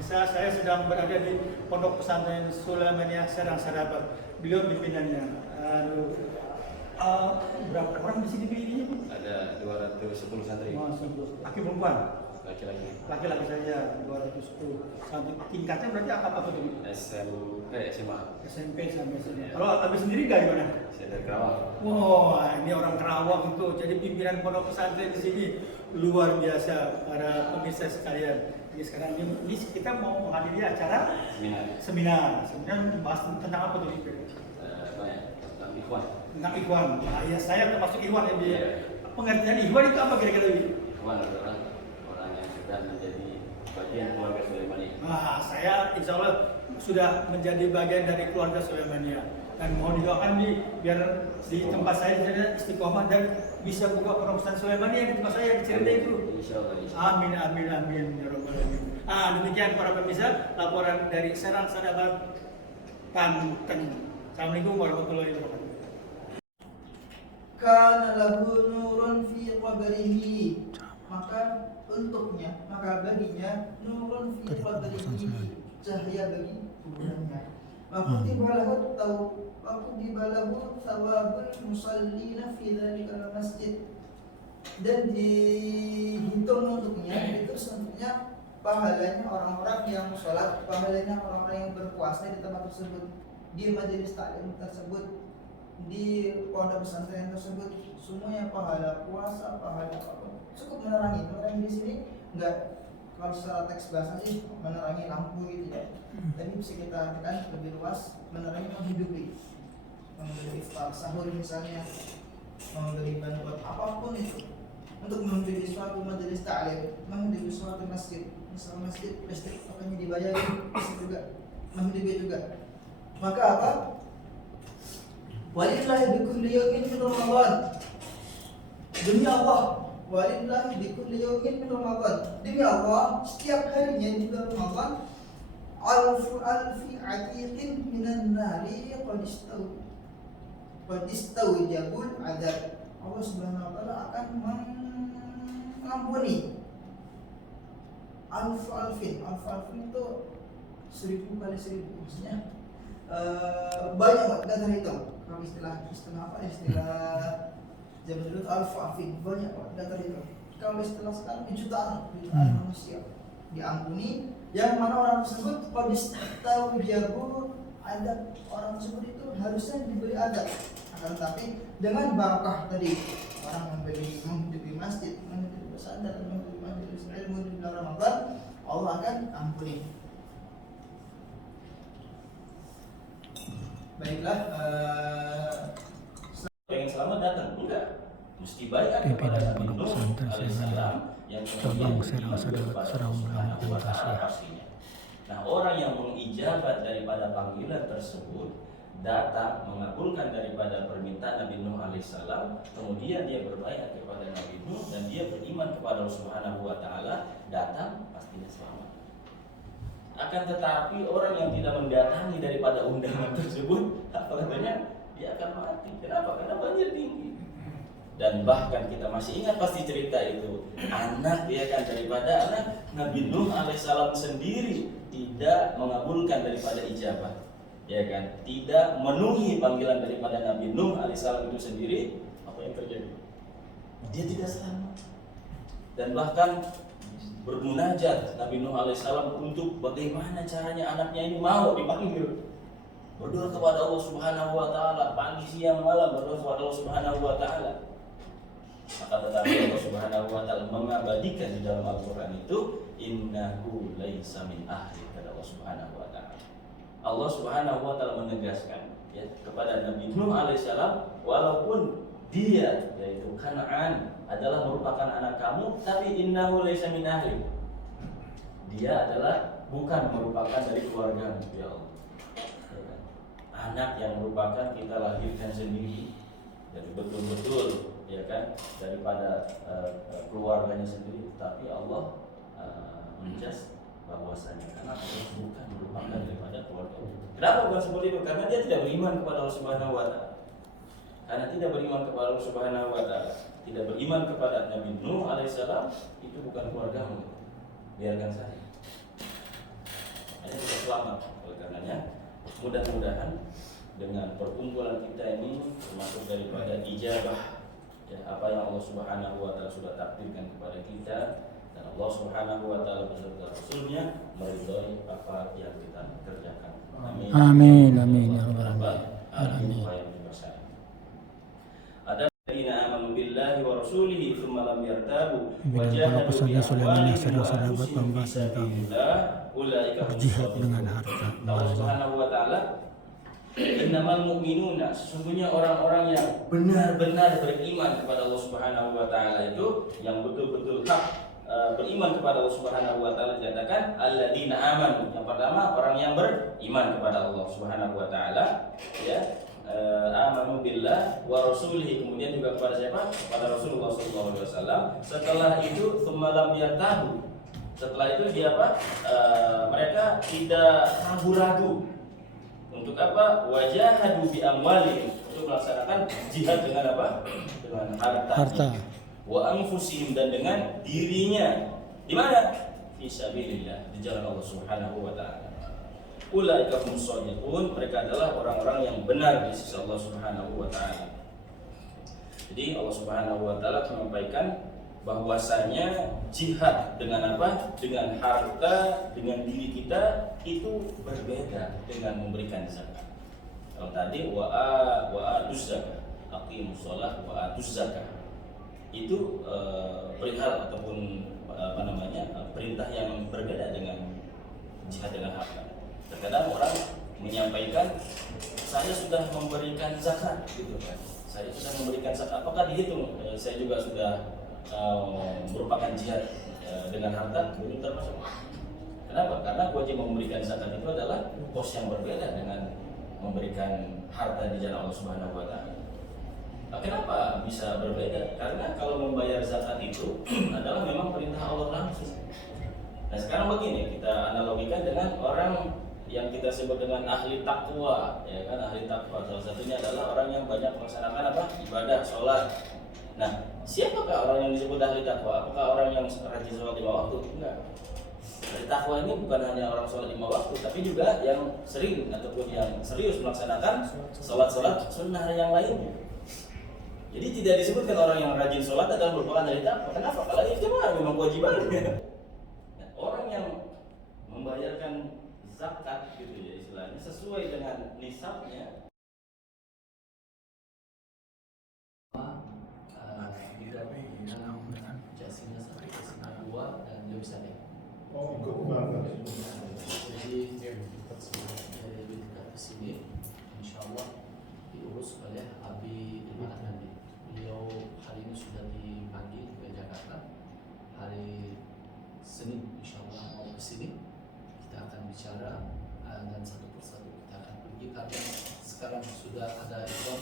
Bisa saya sedang berada di Pondok Pesantren Sulaimaniyah Serang Sadapat. Beliau pimpinannya. Berapa orang di sini ini? Ada 210 santri. Laki perempuan? Laki-laki. Laki-laki saja 210 santri. Tingkatnya berarti apa tuh? SMP, SMA. SMP sampai SMA. Kalau Abis sendiri gimana? Saya dari Kerawang. Wah, ini orang Kerawang tuh. Jadi pimpinan pondok pesantren di sini luar biasa para pemirsa sekalian. Jadi sekarang ini kita mau menghadiri acara seminar membahas tentang apa tuh? Banyak tentang ikhwan. Tentang ikhwan. Nah, ya saya termasuk ikhwan ya. Pengertian ikhwan itu apa kira-kira? Ikhwan adalah orang yang sudah menjadi bagian keluarga Sulaimaniyah. Nah, saya insya Allah sudah menjadi bagian dari keluarga Sulaimaniyah. Dan mohon didoakan nih biar di tempat saya di sana istiqomah dan bisa buka pondok pesantren Sulaimaniyah di tempat saya di Cirende itu. Insyaallah. Amin amin amin ya rabbal alamin. Demikian para pemirsa laporan dari Serang Sadapat Banten. Assalamualaikum warahmatullahi wabarakatuh. Kana lahu nurun fi qabrihi, maka baginya nurun fi qabrihi, cahaya bagi kuburannya. Waktu dibalahu thawabul musallina fi dzalikal masjid, dan dihitung untuknya, itu untuknya pahalanya orang-orang yang sholat, pahalanya orang-orang yang berpuasa di tempat tersebut, di majelis taklim tersebut, di pondok pesantren tersebut, semuanya pahala puasa, pahala apa, cukup menerangi di sini enggak. Kalau secara teks bahasa sih menerangi lampu gitu ya, tapi bisa kita artikan lebih luas, menerangi menghidupi, memberi iftar sahur misalnya, memberi bantuan apapun itu, untuk menghidupkan suatu majelis ta'lim, menghidupkan suatu masjid, misalnya masjid listrik makanya dibayarin, bisa juga menghidupi juga. Maka apa? Walillahi bikulli yawmin min Ramadan, demi Allah, walillahi bikulli yawmin min Ramadan, demi Allah, setiap harinya di bulan Ramadan, alfi atiqin minan nari qad istawjabul adab. Allah Subhanahu wa taala akan mengampuni alfin itu 1000 kali 1000, maksudnya banyak banget, gak terhitung. Kalau istilah zaman dulu alfin banyak banget, gak terhitung. Kalau istilah sekarang jutaan manusia diampuni, yang mana orang tersebut kalau istawjabu adab, orang tersebut itu harusnya diberi adab, akan tetapi dengan barokah tadi, orang menghidupi masjid, menghidupi pesantren, menghidupi majelis ilmu di bulan Ramadan, Allah akan ampuni. Baiklah, pengen selamat datang enggak, mesti bayar kepada Nabi Nuh alaihissalam yang Cabang Serang Sadapat Serang pastinya. Nah, orang yang mengijabat daripada panggilan tersebut, datang mengabulkan daripada permintaan Nabi Nuh alaihissalam, kemudian dia berbaiat kepada Nabi Nuh dan dia beriman kepada Allah Subhanahu wa taala, datang pastinya selamat. Akan tetapi orang yang tidak mendatangi daripada undangan tersebut, apa katanya? Dia akan mati. Kenapa? Karena banjir tinggi. Dan bahkan kita masih ingat pasti cerita itu, anak dia kan daripada anak Nabi Nuh alaihissalam sendiri tidak mengabulkan daripada ijabah, ya kan? Tidak memenuhi panggilan daripada Nabi Nuh alaihissalam itu sendiri. Apa yang terjadi? Dia tidak selamat. Dan bahkan bermunajat Nabi Nuh alaihissalam untuk bagaimana caranya anaknya ini mau dipanggil. Berdoa kepada Allah Subhanahu wa taala pagi siang malam, berdoa kepada Allah Subhanahu wa taala. Maka tetapi Allah Subhanahu wa taala mengabadikan di dalam Al-Qur'an itu, innahu laisa min ahli, kata Allah Subhanahu wa taala. Allah Subhanahu wa taala menegaskan ya kepada Nabi Nuh alaihissalam, walaupun dia yaitu Kan'an adalah merupakan anak kamu, tapi innahu laisa min ahli. Dia adalah bukan merupakan dari keluarga ya Allah. Anak yang merupakan kita lahirkan sendiri, jadi betul-betul ya kan daripada keluarganya sendiri, tapi Allah menjas bahwasanya karena bukan merupakan daripada keluarga. Kenapa bukan seperti itu? Karena dia tidak beriman kepada Allah Subhanahu wa taala. Karena tidak beriman kepada Allah Subhanahu wa taala, tidak beriman kepada Nabi Nuh alaihissalam, itu bukan keluargamu. Biarkan saja. selamat. Oleh karenanya mudah-mudahan dengan perkumpulan kita ini termasuk daripada ijabah ya, apa yang Allah Subhanahu wa taala sudah takdirkan kepada kita, dan Allah Subhanahu wa taala beserta Rasulnya meridhoi apa yang kita kerjakan. Amin. Amin, amin, ya rabbal alamin. Ada alladzina amanu billahi wa rasulihi tsumma lam yartabu wa Dengan jahadu pondok pesantren bi Sulaiman amwalihim Yasir wa sahabat anfusihim membahas fi tentang sabilillah ulaika humus berjihad shadiqun. dengan harta. Allah Subhanahu wa taala, innamal mu'minuna, sesungguhnya orang-orang yang benar-benar beriman kepada Allah Subhanahu wa taala itu yang betul-betul hak beriman kepada Allah Subhanahu wa taala dikatakan alladzina amanu. Yang pertama orang yang beriman kepada Allah Subhanahu wa taala ya, amanu billah wa rasulihi, kemudian juga kepada siapa? Kepada Rasulullah sallallahu alaihi wasallam. Setelah itu tsumma lam yartabu. Setelah itu dia apa? Mereka tidak ragu-ragu. Untuk apa? Wajahadu bi amwalihim, untuk melaksanakan jihad dengan apa? Dengan harta. Wa anfusihim, dan dengan dirinya. Di mana? Fi sabilillah, di jalan Allah Subhanahu wa taala. Ulaika humus shadiqun, mereka adalah orang-orang yang benar di sisi Allah Subhanahu wa taala. Jadi Allah Subhanahu wa taala menyampaikan bahwasanya jihad dengan apa? Dengan harta, dengan diri kita itu berbeda dengan memberikan zakat. Kalau tadi wa atuz zakat, aqimus shalah wa atuz zakat. Itu perihal ataupun perintah yang berbeda dengan jihad dengan harta. Terkadang orang menyampaikan saya sudah memberikan zakat gitu kan. Saya sudah memberikan zakat. Apakah dihitung saya juga sudah merupakan jihad dengan harta? Belum termasuk. Kenapa? Karena kewajiban memberikan zakat itu adalah pos yang berbeda dengan memberikan harta di jalan Allah Subhanahu wa taala. Kenapa bisa berbeda? Karena kalau membayar zakat itu adalah memang perintah Allah langsung. Nah sekarang begini, kita analogikan dengan orang yang kita sebut dengan ahli takwa, ya kan, ahli takwa. Salah satunya adalah orang yang banyak melaksanakan apa? Ibadah, sholat. Nah, siapakah orang yang disebut ahli takwa? Apakah orang yang rajin sholat 5 waktu? Enggak. Ahli takwa ini bukan hanya orang sholat 5 waktu, tapi juga yang sering ataupun yang serius melaksanakan sholat-sholat sunnah yang lainnya. Jadi tidak disebutkan orang yang rajin sholat adalah merupakan ahli takwa. Kenapa? Kalau itu mah memang kewajibannya. Nah, orang yang membayarkan zakat gitu ya istilahnya sesuai dengan nisabnya. Jasnya 1 ke 2 dan dia bisa deh. Jadi lebih dekat ke sini, insya Allah diurus oleh Abi Iman nanti. Beliau hari ini sudah dipanggil ke Jakarta. Hari Senin insya Allah mau ke sini. Kita akan bicara dan satu persatu kita akan pergi karena sekarang sudah ada ikon